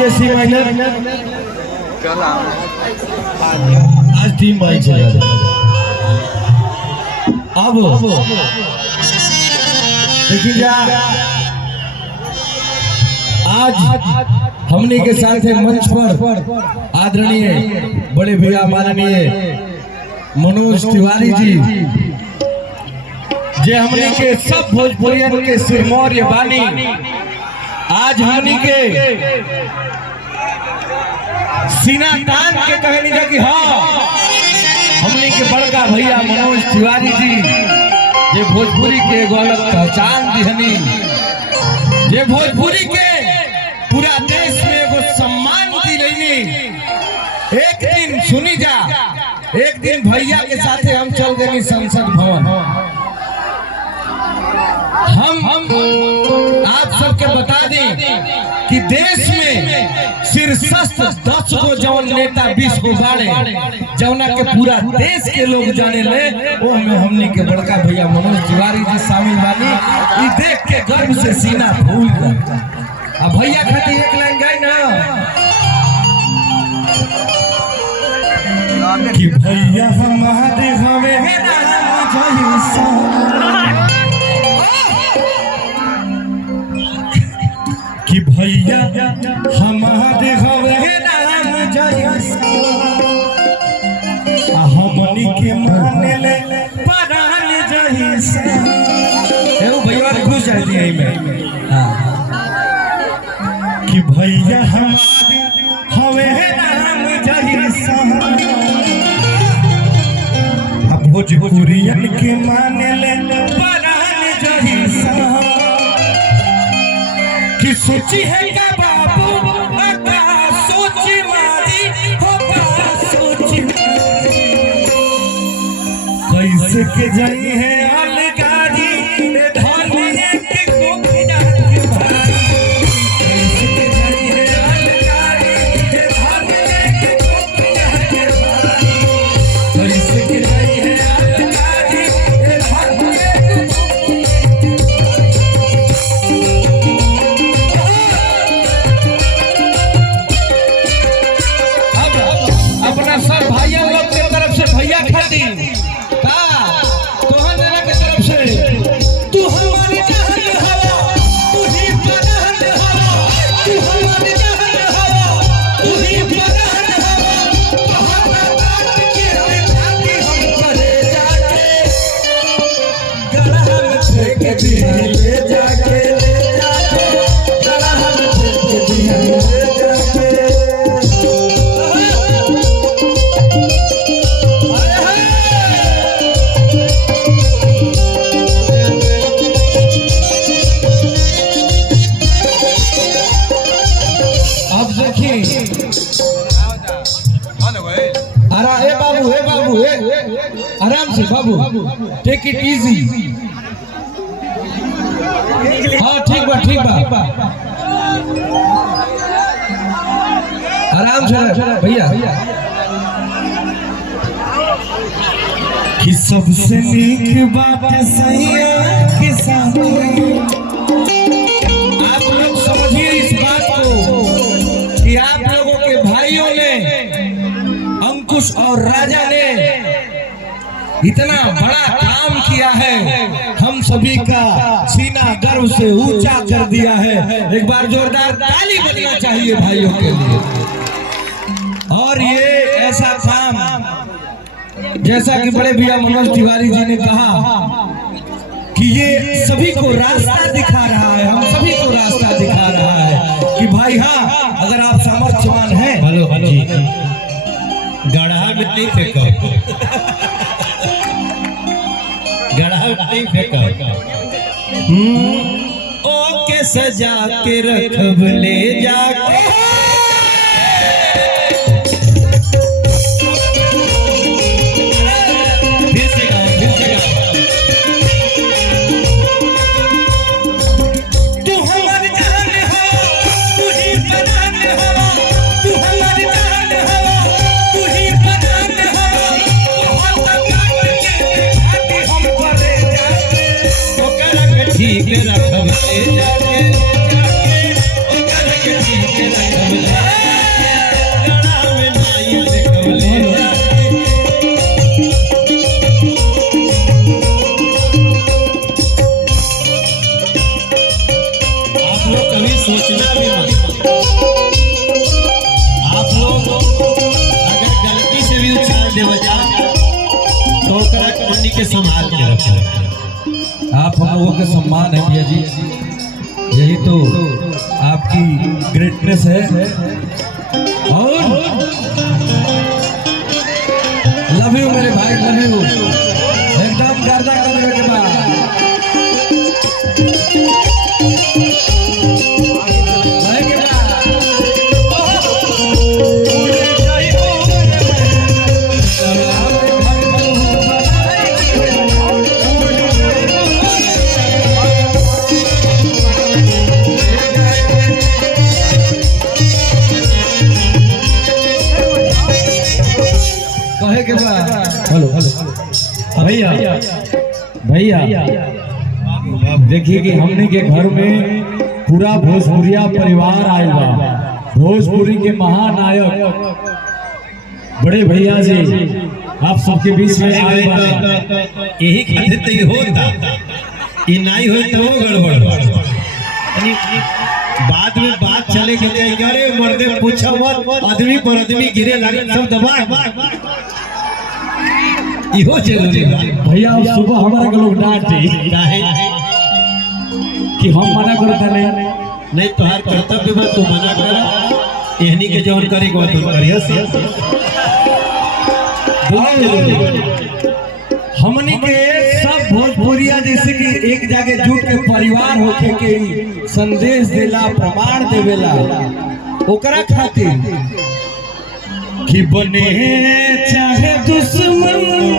लीजिए सी माइनर। आज 3 बाइक से अब देखिए आज हमने के साथ है मंच पर आदरणीय बड़े भैया माननीय मनोज तिवारी जी, जे हमने के सब भोजपुरियन के सिरमौर ये बानी। आज हमने के सीना तान के कहनी जा कि हाँ हमने के बड़का भैया मनोज तिवारी जी ये भोजपुरी के एगो अलग पहचान दिहनी, ये भोजपुरी के पूरा देश में एगो सम्मान दी रही। एक दिन सुनी जा, एक दिन भैया के साथे हम चल गए संसद भवन। हम आप सबके बता दें कि देश में शीर्षस्थ 10 गो जौन नेता 20 गो बाड़े जौना के पूरा देश के लोग जाने ले, वो में हमने के बड़का भैया मनोज तिवारी जी शामिल बानी। ये देख के गर्व से सीना फूल गया। अब भैया खातिर एक लाइन गाई ना कि भैया हमारे हवे कि भैया हमारे हवे नाम जैसा हमनी के माने ले परान जैसा। एगो भैया खुश है जी में कि भैया हमारे हवे नाम जैसा भोजपुरियन के माने ले परान जैसा। कि सोची है क्या बाबू सोची मारी हो सोची कैसे के जाई है अलगारी आराम से बाबू, टेक इट इजी। हाँ ठीक बा आराम से भैया। कि सबसे नीक बात सही के सामने आप लोग समझिए इस बात को कि आप लोगों के भाइयों ने अंकुश और राजा ने इतना बड़ा काम किया है, हम सभी का सीना गर्व से ऊंचा कर दिया है। एक बार जोरदार ताली बजना चाहिए भाइयों के लिए। और ये ऐसा काम जैसा कि बड़े भैया मनोज तिवारी जी ने कहा कि ये सभी को रास्ता दिखा रहा है, हम सभी को रास्ता दिखा रहा है कि भाई हाँ अगर आप सामर्थ्यवान हैं गढ़ा में नहीं फेंको, गढ़ा नहीं फेंका ओके सजा के रखब ले जाके। तू हमारी जान हो, तू ही बदन हो, तू हमारी जान हो, तू ही बदन हो। ठीक रखब ले जाके, ठीक रखब ले सोचना भी मत। आप लोग अगर गलती से भी उछाल दे बजा तो कहानी के संभाल के रखें। आप हम लोगों के सम्मान है भैया जी, यही तो आपकी ग्रेटनेस है। और लव यू मेरे भाई, लव यू, एकदम गर्दा करने के बाद कहे के बाद हेलो भैया भैया देखिए कि हमने के घर में पूरा भोजपुरिया परिवार आया बा। भोजपुरी के महानायक बड़े भैया जी आप सबके बीच में आए बा। यही खातिर तो ये होता, ये नहीं हो तो वो गड़बड़। बाद में बात चले के जाएगी, अरे मर्दे पूछा मत, आदमी पर आदमी गिरे लगे सब दबा इहो जरूरी बा। भैया अब सुबह हमारे के लोग डांटे कि हम मना करते नहीं, तुम्हार कर्तव्य बा, तू मना करा, एहनी के जौन करे को तुम करियो से। हमनी के सब भोजपुरिया जैसे कि एक जगह जुट के परिवार होके के संदेश देला, प्रमाण देवेला, ओकरा खातिर कि बने चाहे दुश्मन